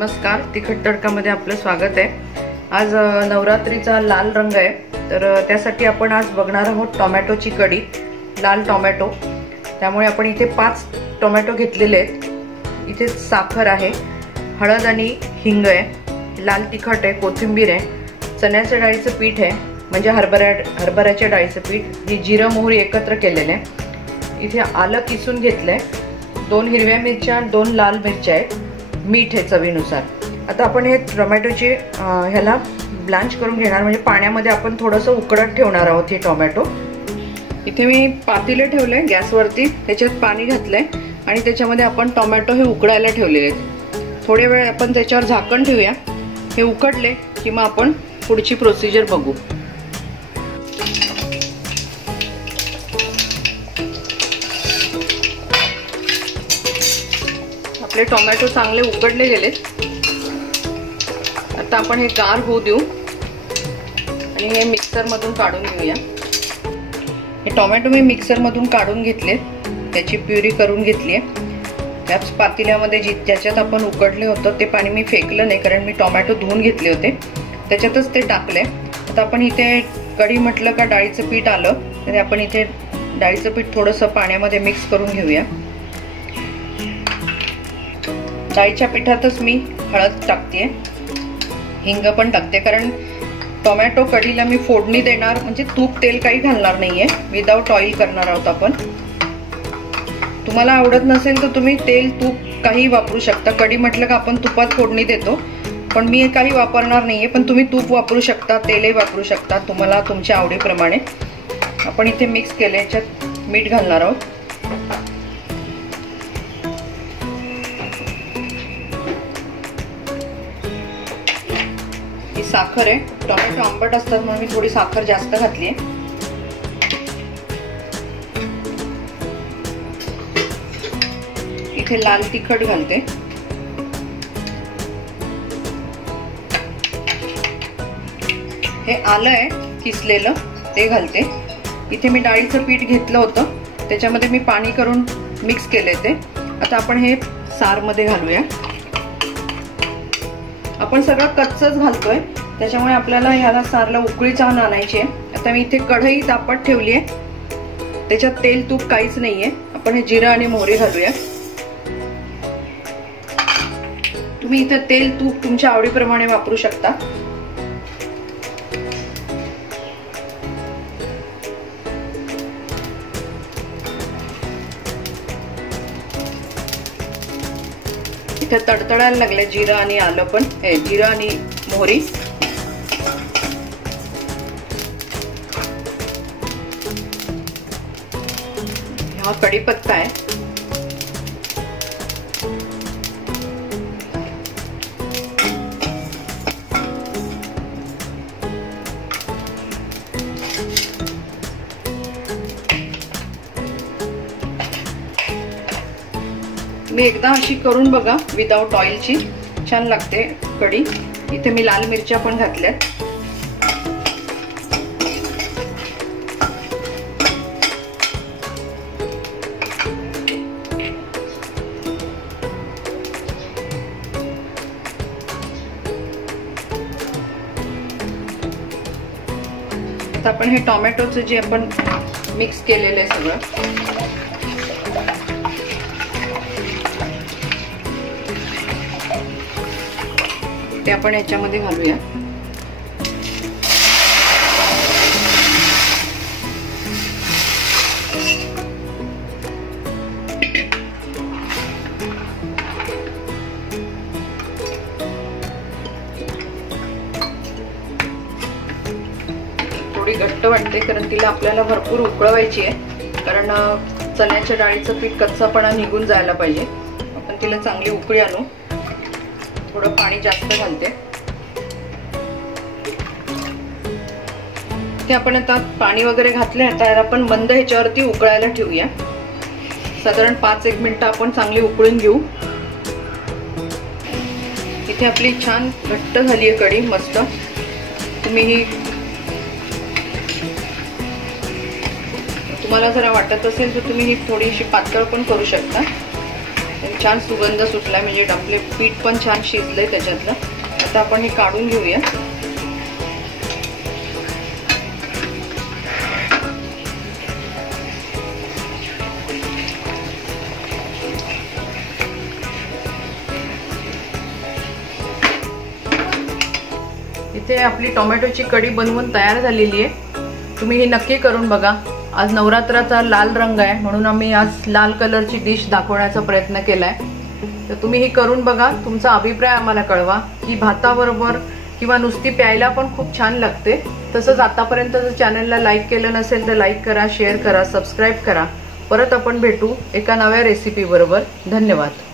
नमस्कार, तिखट तडकामध्ये आपलं स्वागत आहे। आज नवरात्रीचा लाल रंग आहे, तर त्यासाठी आपण आज बघणार आहोत टोमॅटोची कढी, लाल टोमॅटो। त्यामुळे आपण इथे 5 टोमॅटो घेतलेले आहेत। इथे साखर आहे, हळद आणि हिंग आहे, लाल तिखट आहे, कोथिंबीर आहे, चण्याच्या डाळीचं पीठ आहे म्हणजे हरभऱ्याच्या डाळीचं पीठ, ही जिरं मोहरी एकत्र केलेले आहे। इथे आलं किसून घेतलंय, 2 हिरव्या मिरच्या, 2 लाल मिरच्या आहेत, मीठ आहे चवीनुसार। आता आपण हे टोमॅटोचे ह्याला ब्लांच करून घेणार, म्हणजे पाण्यामध्ये आपण थोडंसं उकडत ठेवणार आहोत हे टोमॅटो। इथे मी पातेले ठेवले गॅसवरती, त्याच्यात पाणी घातलंय आणि त्याच्यामध्ये आपण टोमॅटो हे उकडायला ठेवलेले आहेत। थोडे वेळ आपण त्याच्यावर झाकण ठेवूया, हे उकडले की मग आपण पुढची प्रोसिजर बघू। आपले टोमॅटो चांगले उकडले गेलेत। आता आपण हे गार होऊ देऊ आणि हे मिक्सर मधून काढून घेऊया। हे टोमॅटो मी मिक्सर मधून काढून घेतले, त्याची प्युरी करून घेतली आहे। त्याच पातेल्यामध्ये ज्याच्यात आपण उकडले होतं ते पाणी मी फेकलं नाही, कारण मी टोमॅटो धुवून घेतले होते, त्याच्यातच ते टाकले। आता आपण इथे कढी म्हटलं का डाळीचं पीठ आलं, तर आपण इथे डाळीचं पीठ थोडंसं पाण्यामध्ये मिक्स करून घेऊया। डाळीच्या पिठातच मी हळद टाकते, हिंग पण टाकते, कारण टोमॅटो कढीला मी फोडणी देणार, म्हणजे तूप तेल काही घालणार नाहीये, विदाउट ऑइल करणार आहोत आपण। तुम्हाला आवडत नसेल तर तुम्ही तेल तूप काही वापरू शकता। कढी म्हटलं का आपण तुपात फोडणी देतो, पण मी काही वापरणार नाहीये, पण तुम्ही तूप वापरू शकता, तेलही वापरू शकता, तुम्हाला तुमच्या आवडीप्रमाणे। आपण इथे मिक्स केले, याच्यात मीठ घालणार आहोत। साखर आहे, टोमॅटो आंबट असतात म्हणून मी थोडी साखर जास्त घातली आहे। इथे लाल तिखट घालते, हे आलं आहे किसलेलं ते घालते। इथे मी डाळीचं पीठ घेतलं होतं, त्याच्यामध्ये मी पाणी करून मिक्स केले ते। आता आपण हे सार मध्ये घालूया। आपण सगळं कच्चच घालतोय, त्याच्यामुळे आपल्याला ह्याला सारला उकळी छान आणायची आहे। आता मी इथे कढई तापत ठेवली आहे, त्याच्यात तेल तूप काहीच नाहीये। आपण हे जिरं आणि मोहरी घालूया। तुम्ही इथे तेल तूप तुमच्या आवडीप्रमाणे वापरू शकता। इथे तडतडायला लागले जिरं आणि आलं पण, जिरं आणि मोहरी। हा कढीपत्ता आहे, मी एकदा अशी करून बघा विदाउट ऑइलची, छान लागते कढी। इथे मी लाल मिरच्या पण घातल्यात। आता आपण हे टोमॅटोचं जे आपण मिक्स केलेलं आहे सगळं, ते आपण याच्यामध्ये घालूया। थोडी घट्ट वाटते, कारण तिला आपल्याला भरपूर उकळवायची आहे, कारण चण्याच्या डाळीचं पीठ कच्चापणा निघून जायला पाहिजे। आपण तिला चांगली उकळी आणू, थोडं पाणी जास्त घालते। ते आपण आता पाणी वगैरे घातले, आता आपण बंद ह्याच्यावरती उकळायला ठेवूया। साधारण 5-1 मिनिटं आपण चांगली उकळून घेऊ। इथे आपली छान घट्ट झाली आहे कढी, मस्त। तुम्ही ही तुम्हाला जरा वाटत असेल तर तुम्ही ही थोडीशी पातळ पण करू शकता। छान सुगंध सुटलाय, म्हणजे आपले पीठ पण छान शिजलंय त्याच्यातलं. आता आपण हे काढून घेऊया. इथे आपली टोमॅटोची कढी बनवून तयार झालेली आहे. तुम्ही ही नक्की करून बघा. आज नवरात्राचा लाल रंग आहे म्हणून आम्ही आज लाल कलरची डिश दाखवण्याचा प्रयत्न केलाय. तर तुम्ही ही करून बघा. तुमचा अभिप्राय आम्हाला कळवा की भाताबरोबर किंवा नुसती प्यायला पण खूप छान लागते. तसंच आतापर्यंत जर चॅनलला लाईक केलं नसेल तर लाईक करा, शेअर करा, सबस्क्राईब करा. परत आपण भेटू एका नव्या रेसिपी बरोबर. धन्यवाद.